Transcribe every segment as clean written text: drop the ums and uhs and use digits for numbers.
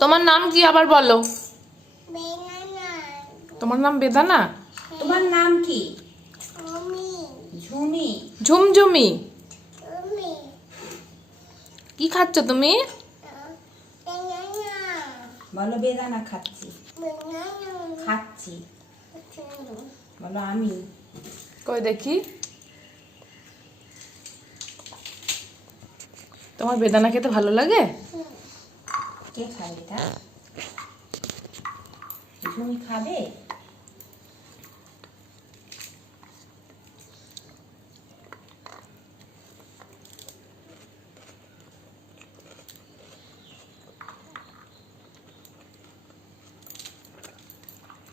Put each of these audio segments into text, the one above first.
তোমার নাম কি আবার বলো? বেদানা। তোমার নাম বেদানা? তোমার নাম কি? ঝুমি। ঝুমি। ঝুমঝুমি। ঝুমি। কি খাচ্ছ তুমি? বেদানা। বলো বেদানা খাচ্ছি। বেদানা। খাচ্ছি। বলো আমি। কই দেখি। তোমার বেদানা খেতে ভালো লাগে? কে খাবে এটা? ঝুমি খাবে?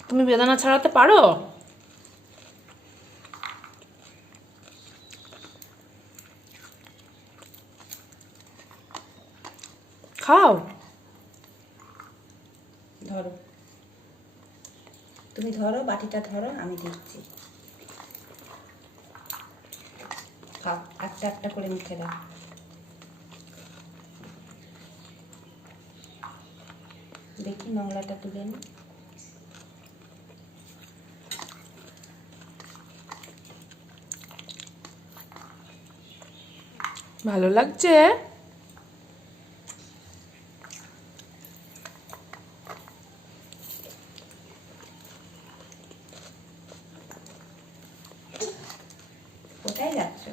তুমি বেদানা ছাড়াতে পারো? খাও। ধরো, তুমি ধরো, বাটিটা ধরো, আমি দিচ্ছি। খাও, একটা একটা করে মুখে দাও। দেখি নোংরাটা তুলে নি। ভালো লাগছে? কোথায় যাচ্ছ?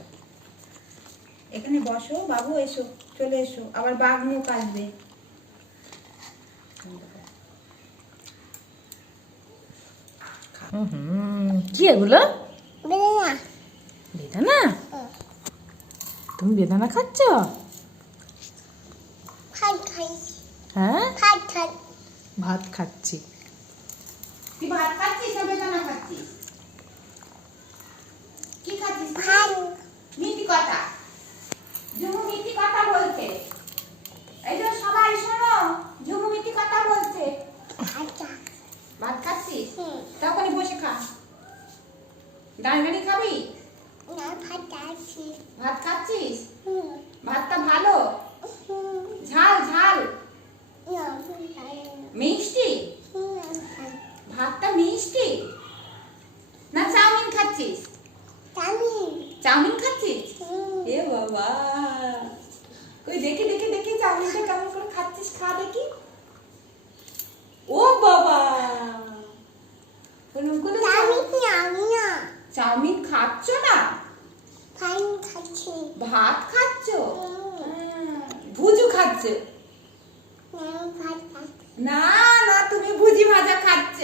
এখানে বসো বাবু, এসো, চলে এসো, আবার বাঘ মুখ আসবে। কি এগুলো? বেদানা। বেদানা? তুমি বেদানা খাচ্ছ? ভাত খাই। হ্যাঁ, ভাত খাই। ভাত খাচ্ছি। তুই ভাত খাচ্ছিস না বেদানা খাচ্ছিস? কি খাচ্ছিস? ভাত। মিথ্যি কথা। ঝুমু মিথ্যি কথা বলছে। এই যে সবাই শোনো, ঝুমু মিথ্যি কথা বলছে। ভাত। ভাত খাচ্ছিস? হুম। তখনই বসে খা। ডালমারি খাবি? না, ভাত খাচ্ছি। ভাত খাচ্ছিস? হুম। ভাতটা ভালো? হুম। ঝাল ঝাল? না, ভাত খাই না। মিষ্টি? হুম, খাই। ভাতটা মিষ্টি? না চাউমিন খাচ্ছিস? আমি। চাউমিন খাচ্ছিস? হুম। এ বাবা, কই দেখি দেখি দেখি চাউমিনটা কেমন করে খাচ্ছিস, খা দেখি। ও বাবা, কোন কোন আমি না। চাউমিন খাচ্ছ না? ভাত খাচ্ছি। ভাত খাচ্ছ? হুম। ভুজু খাচ্ছ? না, ভাত খাচ্ছি। না না, তুমি ভুজি ভাজা খাচ্ছ।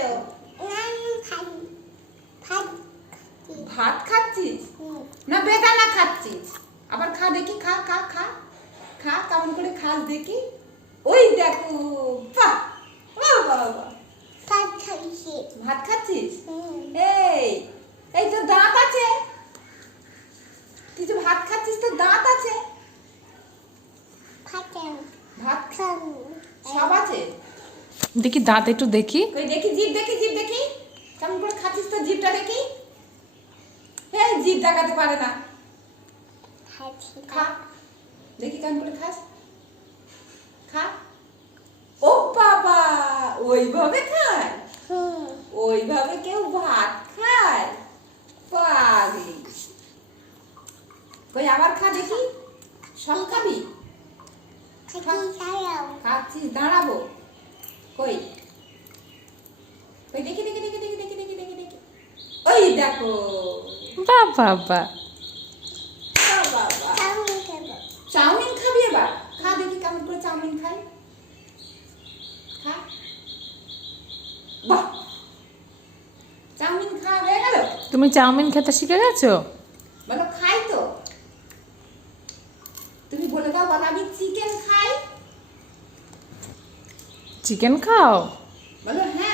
না, খাই। ভাত। ভাত খাচ্ছিস হুম। না বেদানা খাচ্ছিস? আবার খা দেখি, খা খা খা খা, কেমন করে খাস দেখি। ওই দেখো, বাহ, বাহ বাবা, ভাত খাচ্ছি। ভাত খাচ্ছিস? হুম। এই এই তোর দাঁত আছে? তুই যে ভাত খাচ্ছিস, তোর দাঁত আছে? ভাত ভাত খাই। সব আছে? দেখি দাঁত একটু দেখি। ওই দেখি, জিভ দেখি, জিভ দেখি, কেমন করে খাচ্ছিস, তোর জিভটা দেখি। এই জিভ দেখাতে পারে না। খাচ্ছি। খা দেখি কেমন করে খাস, খা। ও বাবা, ওইভাবে খায়? হুম। ওইভাবে কেউ ভাত খায়? পাগলি। কই আবার খা দেখি, সব খাবি? খাচ্ছি ছাড়াও। খাচ্ছিস, দাঁড়াবো। কই কই দেখি দেখি দেখি দেখি দেখি দেখি দেখি দেখি, ওই দেখো। বাহ বাহ বাহ। বাহ, বাহ, বাহ। চাউমিন খাবো। চাউমিন খাবি এবার? খা দেখি কেমন করে চাউমিন খাই, খা। বাহ, চাউমিন খাওয়া হয়ে গেল? তুমি চাউমিন খেতে শিখে গেছো? বলো খাই তো। তুমি বলে দাও, বলো আমি চিকেন খাই। চিকেন খাও? বলো হ্যাঁ